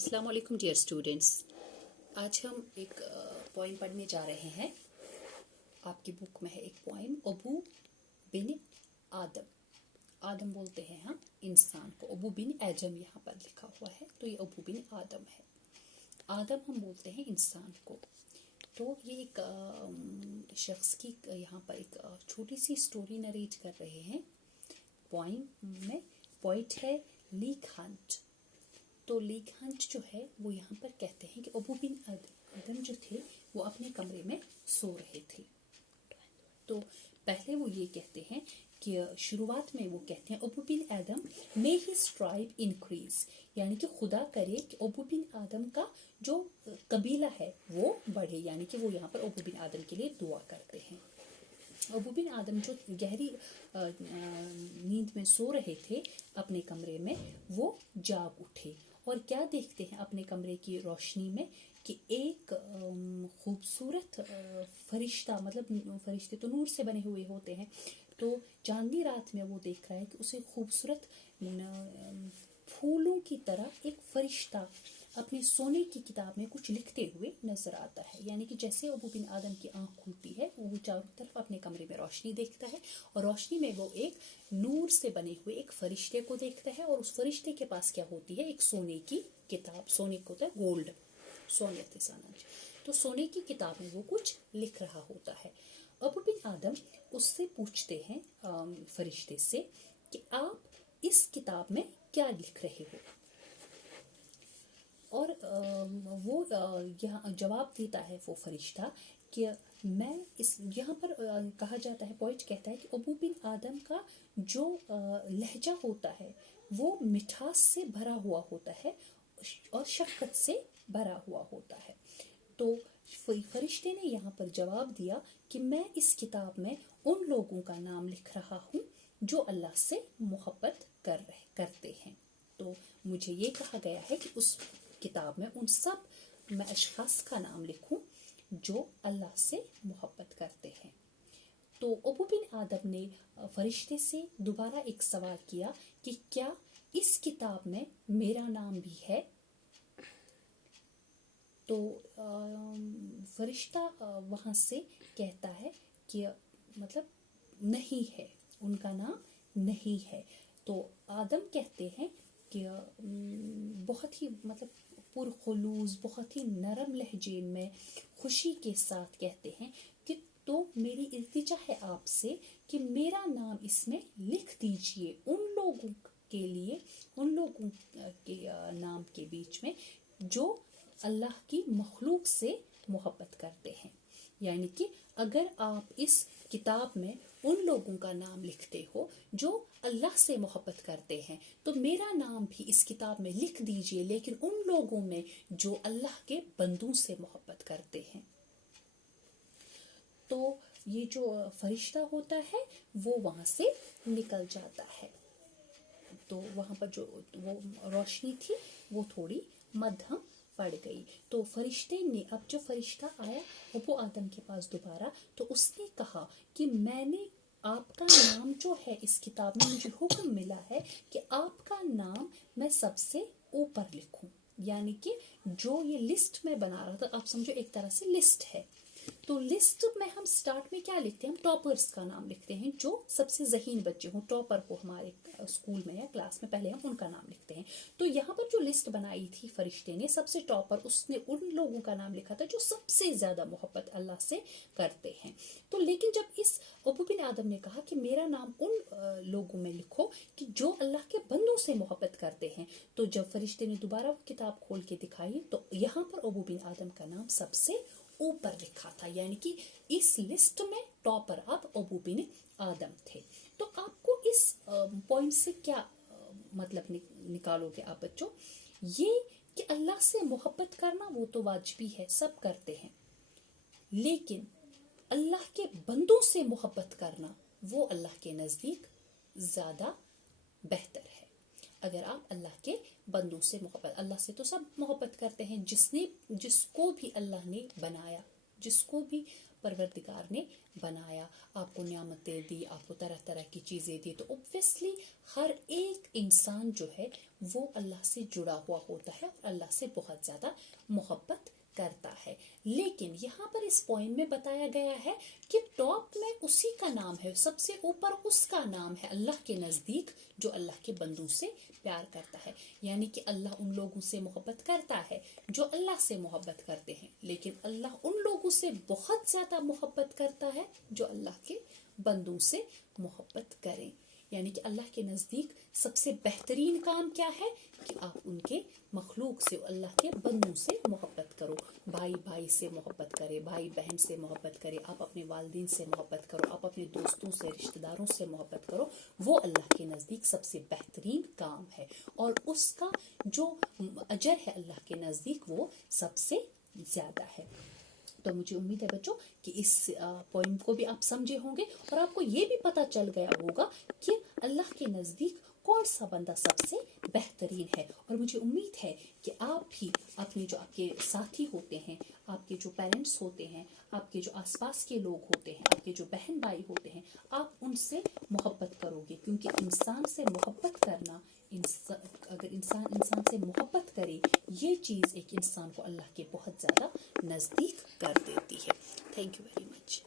अस्सलाम वालेकुम dear students. आज हम एक पोइम पढ़ने जा रहे हैं। आपकी बुक में है एक पोइम, अबू बिन आदम। आदम बोलते हैं हम इंसान को, अबू बिन एजम यहाँ पर लिखा हुआ है, तो ये अबू बिन आदम है। आदम हम बोलते हैं इंसान को। तो ये एक शख्स की यहाँ पर एक छोटी सी स्टोरी नरेट कर रहे हैं। पोइम में पोइट है ली हंट। तो ली हंट जो है वो यहाँ पर कहते हैं कि अबू बिन आदम जो थे वो अपने कमरे में सो रहे थे। तो पहले वो ये कहते हैं कि शुरुआत में वो कहते हैं अबू बिन आदम मे हिज ट्राइब इंक्रीज, यानी कि खुदा करे कि अबू बिन आदम का जो कबीला है वो बढ़े, यानी कि वो यहाँ पर अबू बिन आदम के लिए दुआ करते हैं। अबू बिन आदम जो गहरी नींद में सो रहे थे अपने कमरे में, वो जाग उठे और क्या देखते हैं अपने कमरे की रोशनी में कि एक खूबसूरत फरिश्ता, मतलब फरिश्ते तो नूर से बने हुए होते हैं, तो चांदनी रात में वो देख रहा है कि उसे खूबसूरत फूलों की तरह एक फरिश्ता अपने सोने की किताब में कुछ लिखते हुए नजर आता है। यानी कि जैसे अबू बिन आदम की आंख खुलती है वो चारों तरफ अपने कमरे में रोशनी देखता है और रोशनी में वो एक नूर से बने हुए एक फरिश्ते को देखता है और उस फरिश्ते के पास क्या होती है, एक सोने की किताब। सोने को होता है गोल्ड, सोने तो सोने की किताब में वो कुछ लिख रहा होता है। अबू बिन आदम उससे पूछते हैं फरिश्ते से कि आप इस किताब में क्या लिख रहे हो, और वो यहाँ जवाब देता है वो फरिश्ता कि मैं इस यहाँ पर कहा जाता है, पॉइंट कहता है कि अबू बिन आदम का जो लहजा होता है वो मिठास से भरा हुआ होता है और शफ़क़त से भरा हुआ होता है। तो फरिश्ते ने यहाँ पर जवाब दिया कि मैं इस किताब में उन लोगों का नाम लिख रहा हूँ जो अल्लाह से मोहब्बत करते हैं। तो मुझे ये कहा गया है कि उस किताब में उन सब मैं अशखास का नाम लिखूं जो अल्लाह से मोहब्बत करते हैं। तो अबू बिन आदम ने फरिश्ते से दोबारा एक सवाल किया कि क्या इस किताब में मेरा नाम भी है। तो फरिश्ता वहाँ से कहता है कि मतलब नहीं है, उनका नाम नहीं है। तो आदम कहते हैं कि बहुत ही मतलब पुरखुलूस, बहुत ही नरम लहजे में खुशी के साथ कहते हैं कि तो मेरी इल्तिजा है आपसे कि मेरा नाम इसमें लिख दीजिए उन लोगों के लिए, उन लोगों के नाम के बीच में जो अल्लाह की मखलूक से मोहब्बत करते हैं। यानी कि अगर आप इस किताब में उन लोगों का नाम लिखते हो जो अल्लाह से मोहब्बत करते हैं तो मेरा नाम भी इस किताब में लिख दीजिए, लेकिन उन लोगों में जो अल्लाह के बंदों से मोहब्बत करते हैं। तो ये जो फरिश्ता होता है वो वहाँ से निकल जाता है। तो वहाँ पर जो वो रोशनी थी वो थोड़ी मध्यम पड़ गई। तो फरिश्ते ने, अब जो फरिश्ता आया अबू आदम के पास दोबारा, तो उसने कहा कि मैंने आपका नाम जो है इस किताब में मुझे हुक्म मिला है कि आपका नाम मैं सबसे ऊपर लिखूं। यानी कि जो ये लिस्ट में बना रहा था, आप समझो एक तरह से लिस्ट है। तो लिस्ट में हम स्टार्ट में क्या लिखते हैं, हम टॉपर्स का नाम लिखते हैं, जो सबसे ज़हीन बच्चे हो, टॉपर हो हमारे स्कूल में या क्लास में, पहले हम उनका नाम लिखते हैं। तो यहाँ पर जो लिस्ट बनाई थी फरिश्ते ने, सबसे टॉपर उसने उन लोगों का नाम लिखा था जो सबसे ज़्यादा मोहब्बत अल्लाह से करते हैं। तो लेकिन जब इस अबू बिन आदम ने कहा कि मेरा नाम उन लोगों में लिखो कि जो अल्लाह के बंदों से मोहब्बत करते हैं, तो जब फरिश्ते ने दोबारा वो किताब खोल के दिखाई तो यहाँ पर अबू बिन आदम का नाम सबसे ऊपर लिखा था। यानी कि इस लिस्ट में टॉपर अब अबू बिन आदम थे। तो आपको इस पॉइंट से क्या मतलब निकालोगे आप बच्चों, ये कि अल्लाह से मोहब्बत करना वो तो वाजिबी है, सब करते हैं, लेकिन अल्लाह के बंदों से मोहब्बत करना वो अल्लाह के नज़दीक ज़्यादा बेहतर है। अगर आप अल्लाह के बंदों से मोहब्बत, अल्लाह से तो सब मोहब्बत करते हैं, जिसको भी अल्लाह ने बनाया जिसको भी परवरदिगार ने बनाया, आपको नियामतें दी, आपको तरह तरह की चीज़ें दी, तो ऑब्वियसली हर एक इंसान जो है वो अल्लाह से जुड़ा हुआ होता है और अल्लाह से बहुत ज़्यादा मोहब्बत करता है। लेकिन यहाँ पर इस पॉइंट में बताया गया है कि टॉप में उसी का नाम है, सबसे ऊपर उसका नाम है अल्लाह के नज़दीक जो अल्लाह के बंदों से प्यार करता है। यानी कि अल्लाह उन लोगों से मोहब्बत करता है जो अल्लाह से मोहब्बत करते हैं, लेकिन अल्लाह उन लोगों से बहुत ज़्यादा मोहब्बत करता है जो अल्लाह के बंदों से मोहब्बत करें। यानी कि अल्लाह के नज़दीक सबसे बेहतरीन काम क्या है कि आप उनके मखलूक से, अल्लाह के बंदों से मोहब्बत करो। भाई भाई से मोहब्बत करे, भाई बहन से मोहब्बत करे, आप अपने वालिदैन से मोहब्बत करो, आप अपने दोस्तों से, रिश्तेदारों से मोहब्बत करो। वो अल्लाह के नज़दीक सबसे बेहतरीन काम है और उसका जो अजर है अल्लाह के नज़दीक वो सबसे ज़्यादा है। तो मुझे उम्मीद है बच्चों कि इस पॉइंट को भी आप समझे होंगे और आपको ये भी पता चल गया होगा कि अल्लाह के नज़दीक कौन सा बंदा सबसे बेहतरीन है। और मुझे उम्मीद है कि आप भी अपने जो आपके साथी होते हैं, आपके जो पेरेंट्स होते हैं, आपके जो आसपास के लोग होते हैं, आपके जो बहन भाई होते हैं, आप उनसे मोहब्बत करोगे, क्योंकि इंसान से मोहब्बत करना, अगर इंसान से मोहब्बत करे, ये चीज़ एक इंसान को अल्लाह के बहुत ज़्यादा नज़दीक कर देती है। Thank you very much.